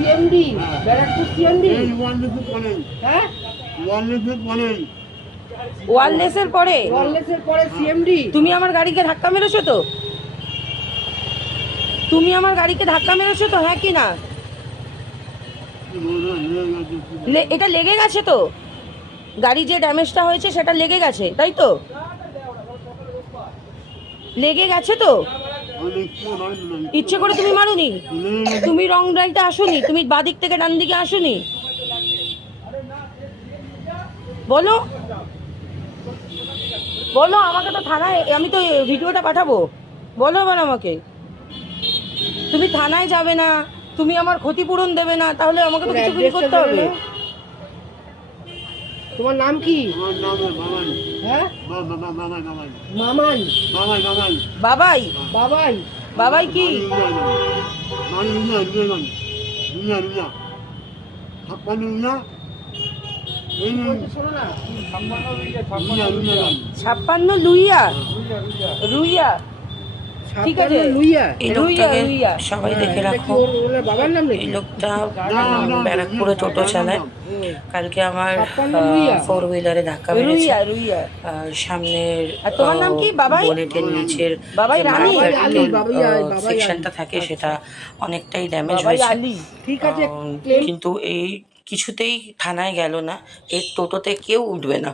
CMD Barrackpore CMD হ্যাঁ ওয়ারলেসের পরে ওয়ারলেসের পরে সিএমডি। তুমি আমার গাড়িকে ধাক্কা মেরেছো তো? তুমি আমার গাড়িকে ধাক্কা মেরেছো তো, হ্যাঁ কি না? এটা লেগে গেছে তো, গাড়ি যে ড্যামেজটা হয়েছে সেটা লেগে গেছে, তাই তো? লেগে গেছে তো? ইচ্ছে করে তুমি মারুনি? তুমি রং রাইটে আসোনি? তুমি বাদিক থেকে ডান দিকে আসোনি? বলো বলো, আমাকে তো থানায়, আমি তো ভিডিওটা পাঠাবো। বলো এবার আমাকে, তুমি থানায় যাবে না, তুমি আমার ক্ষতিপূরণ দেবে না, তাহলে আমাকে তো কিছু কিছু করতে হবে। তোমার নাম কি? হ্যাঁ মামান। বাবাই? বাবাই? বাবাই কি? শোনো না, 56 লুইয়া রুইয়া, ঠিক আছে লুইয়া। এই লোকটাকে সবাই দেখে রাখো। বাবার নাম এই লোকটা ব্যারাকপুরে টোটো চালায়। কালকে আমার 4 হুইলারে ধাক্কা মেরেছে। সামনের তোমার নাম কি? বাবাই? বোনেটের নিচের বাবাই রানী সেকশনটা থাকে সেটা অনেকটাই ড্যামেজ হয়েছে। ঠিক আছে, কিন্তু এই কিছুতেই থানায় গেল না, এর টোটোতে কেউ উঠবে না।